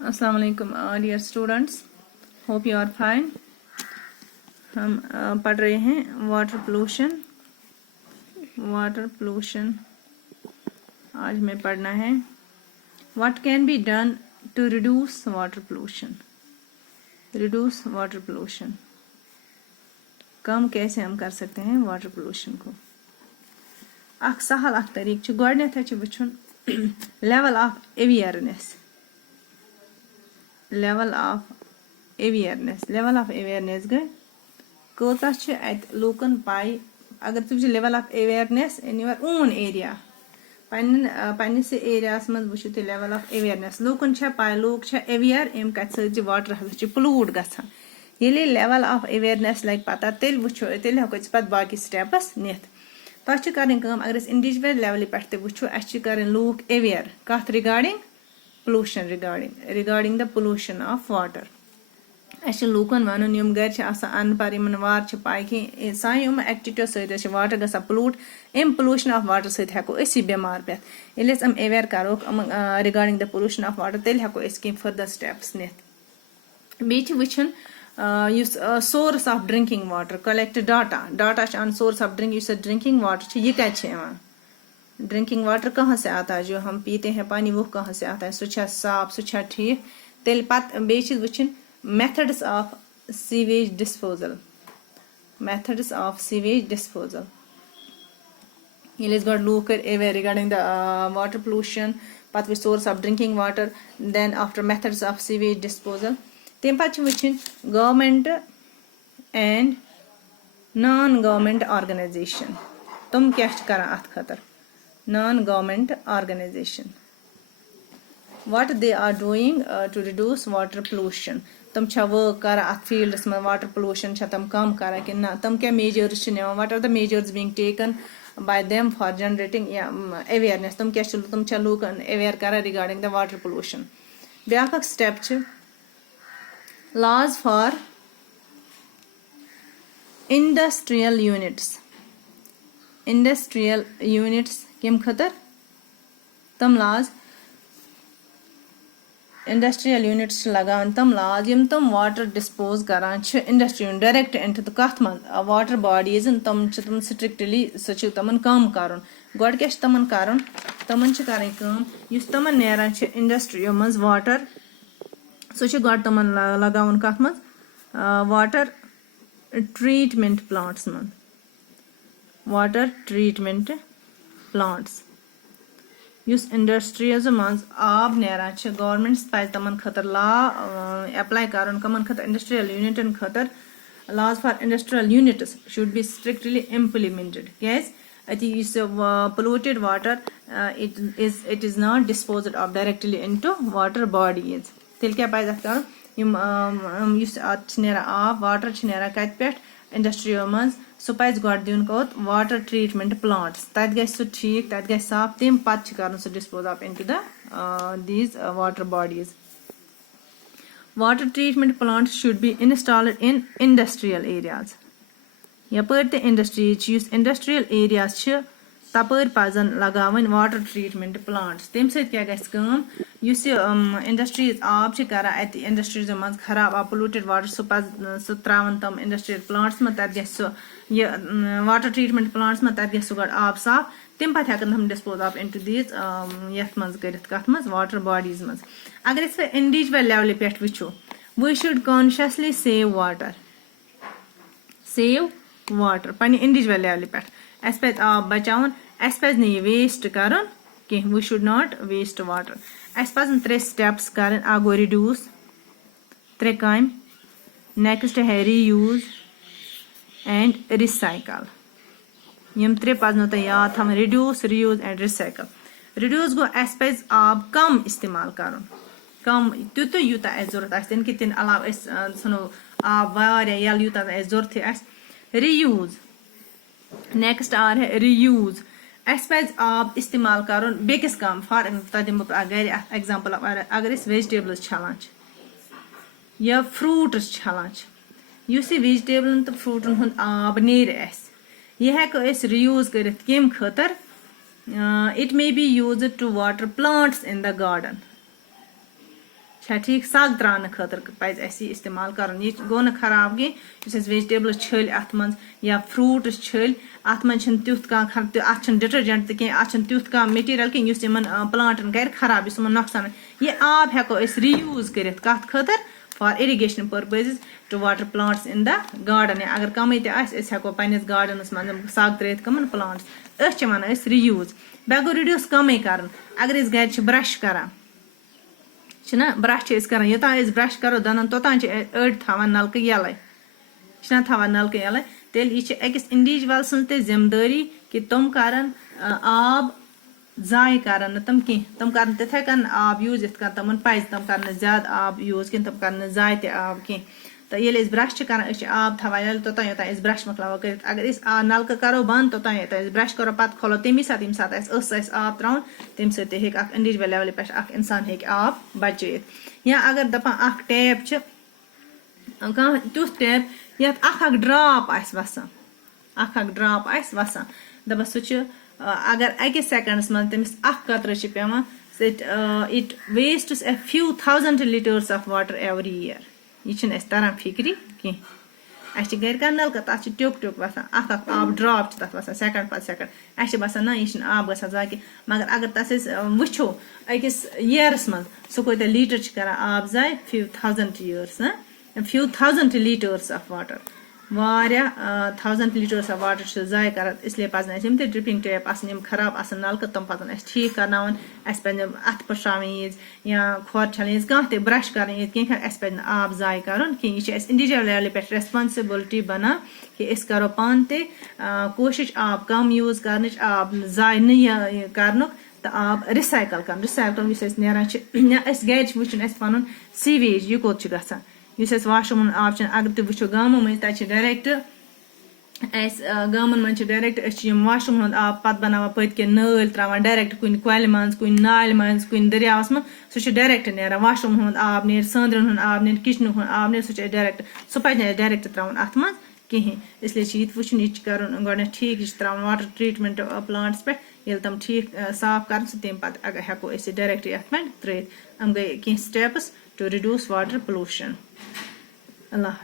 अस्सलाम वालेकुम dear students, hope you are fine. हम पढ़ रहे हैं वाटर पोल्यूशन। आज हमें पढ़ना है what can be done to reduce water pollution. कम कैसे हम कर सकते हैं वाटर पोल्यूशन को। अख सहल अख तरीक गोडनेथ वुचुन level of awareness. Level of awareness गई कौता लूकन पाई। अगर तुम level of awareness in your own area पन्निस एरिया मज वो तुम लेवल ऑफ अवेयरनेस लूकन पाई लूक अवेयर अम कत वाटर हसा पोलूट गसान। ये लेवल ऑफ अवेयरनेस लगे पता तेल वो तेल हेको पे बाकी स्टेप्स नित तथ अगर इंडिविजुअल लेवल पे वो कर लूक अवेयर कत regarding pollution regarding the pollution of water. लूकन वन यम घर अनपर वार पाई कि सान यम एक्टिविटियों सत वाटर गसान पोलूट अम पोल्यूशन ऑफ वाटर सत हेको बेमार पे ये अवेयर करो regarding the pollution of water तेल हेको फर्दर स्टेप्स नित बे वुचन source of drinking water collect data source of drinking water ये कत ड्रिंकिंग वाटर कहाँ से आता है, जो हम पीते हैं पानी वो कहाँ से आता है, सुचा साफ सुचा ठीक तेल पत बे वुचन मेथड्स ऑफ सीवेज डिस्पोजल ये गो लूक कर aware regarding the water pollution पत source of drinking water then after methods of sewage disposal तम पे वुचन government and non government organisation तुम क्या कर अत खतर non government organisation what they are doing to reduce water pollution तुम वर्क कर अत फील्ड्स में वाटर पोल्यूशन तम कम कर कि ना तुम क्या measures what are the measures being taken by them for generating awareness तुम क्या लूकन अवेयर कर regarding the water pollution। Back step laws for industrial units कम खतर तम लाज इंडस्ट्रियल यूनिट्स लगान तम लाज यम तम वाटर डिस्पोज करान इंडस्ट्री डायरेक्ट इनटू द कथ मन वाटर बॉडीज तम स्ट्रिक्टली तमन कम कर गोड क्या तमन कर तमन कर तमन नेरान इंडस्ट्रियों मज वाटर सह गोड तमन लगान कथ मज वाटर ट्रीटमेंट प्लांट्स मन वाटर ट्रीटमेंट प्लांट्स इंडस्ट्रीज मज आब नेरान गवर्नमेंट्स पे तमन खतर लॉ अप्लाई कर कमन खतर इंडस्ट्रियल यूनिटन खतर laws for industrial units should be strictly implemented cash polluted water it is not disposed of directly into water bodies तेल क्या पे कर आब वाटर नेरान कत पे इंडस्ट्रियों मज सह पे गोड दिन कौत वाटर ट्रीटमेंट प्लांट्स तत गि सह ठीक तत गि साफ तम पे कर सह dispose of into the these water bodies. Water treatment plants should be installed in industrial areas यपर इंडस्ट्रीज इंडस्ट्रियल एरियाज तपर पजन लगावन वाटर ट्रीटमेंट प्लांट्स तम इंडस्ट्रीज आब कर इंडस्ट्रीज मज खराब आब पोल्यूटेड वाटर सह त्रावन तम इंडस्ट्रियल प्लांट्स में तत गि वाटर ट्रीटमेंट प्लांट्स में तत गि गोड आब साफ तम पे हेकन हम डिस्पोज ऑफ इनटू दीज यथ मज कर कथ मज वाटर बॉडीज मज। अगर इंडिविजुअल लेवल पे वो we should consciously save water पे इंडिविजुअल लेवल पे अस पे आब बचावन अस पे यह वेस्ट कर we should not waste water अस पजन 3 स्टेप्स कर आ गो रिड्यूस 3 काम नेक्स्ट है रीयूज एंड रिसाइकल यम 3 पजन तुम याद थवन reduce reuse and recycle. Reduce गो अस पे आब कम इस्तेमाल कर कम तुत यूता जरूरत तन कि तन अलाव नो आब वारिया यल यूता जरूरत रीयूज नेक्स्ट आर है रीयूज अस पे आब इस्तेमाल कर बेकिस कम फॉर दिम घर एग्जाम्पल अगर वेजिटेबल्स छलान या फ्रूट्स छलान वेजिटेबलन तो फ्रूटन हुंद आब नेर यह हेको रीयूज कर कम खतर it may be used to water plants in the garden ठीक सग त्राने खतर पज अस इस्तेमाल कर ये गो न खराब कह वेजिटेबल छल अत मन या फ्रूट्स छल अत मन तुथ कह डिटर्जेंट तह तुथ कह मटीरियल कह प्लांटन कर खराब इस नुकसान ये आब हेको रीयूज कर कत खतर for irrigation purpose to water plants in the garden या अगर कम हेको पन्निस गार्डनस मन सग त्रित कमन प्लांट्स वन रीयूज बे गो रिड्यूस कम कर अगर गर ब्रश करान ब्रश कर योतान ब्रश करो दंदन तोतान अड़ थवान नलक यल थवान नलक यल तेल यह अकिस इंडिविजुअल सं जिम्मेदारी कि तुम करन आब जाय करन तम कह तुम कर तिथे कन आब यूज इत तमन पज तम कर ज्यादा आब यूज कह तुम कर जाय त आब कह तो ये ब्रश कर आब थवान यल तोतान योतान ब्रश मकलाव कर अगर नलक करो बंद तोतान योतान ब्रश करो पत खोलो तमी सात यम सात आब त्राउन तम सत इंडिविजुअल लेवल पे इंसान हे आब बचित या अगर दपान टैप कह तुथ टैप ये ड्राप वसान ड्राप वसान दपा सह अगर अकिस सेकंडस मन तमिस कतर पेवान it wastes a few thousand litres of water every year यह तरह फिक्री कह गर कर नलक तक ट्युक ट्युक वसान आब ड्राप तथ वसान सेकंड पत सेकंड अस बसान ना यह आब ग जाय मगर अगर तस वो अकिस ईयरस मन सह कोत लीटर कर आब जाय few thousand litres of water thousand litres of water जाय कर इसलिए पजन ड्रिपिंग टैप आसन खराब नलक तम पजन ठीक करनावन अथ पशाव या खोर छल कह ब्रश कर पे आब जाय कर यह इंडिविजुअल लेवल पे रेस्पॉन्सिबिलिटी बना कि करो पान कोशिश आब कम यूज कर आब जाय न कर तो आब रिसाइकल कर रिसाइकल नान गर वुचन पन सीवेज यह कोत ग वाशरूम आब अगर तुम वो गामों में डायरेक्ट गामन मन डायरेक्ट वाशरूम आब पत बनावान पत नल त्रावान डायरेक्ट कुन कल मज कुन नाल मज कुन दरियावस मन सह डायरेक्ट नारान वाशरूम आब नीर संद्रन आब नीर किचन आब नीर सह डायरेक्ट सह पज डायरेक्ट त्रावन अत मज कहें इसलिए ये वुचन यह कर गो ठीक यह त्रावन वाटर ट्रीटमेंट प्लांट्स पे ये तम ठीक साफ कर तम पे अगर हेको डायरेक्ट अत पे त्रित गई कह steps to reduce water pollution. Allah.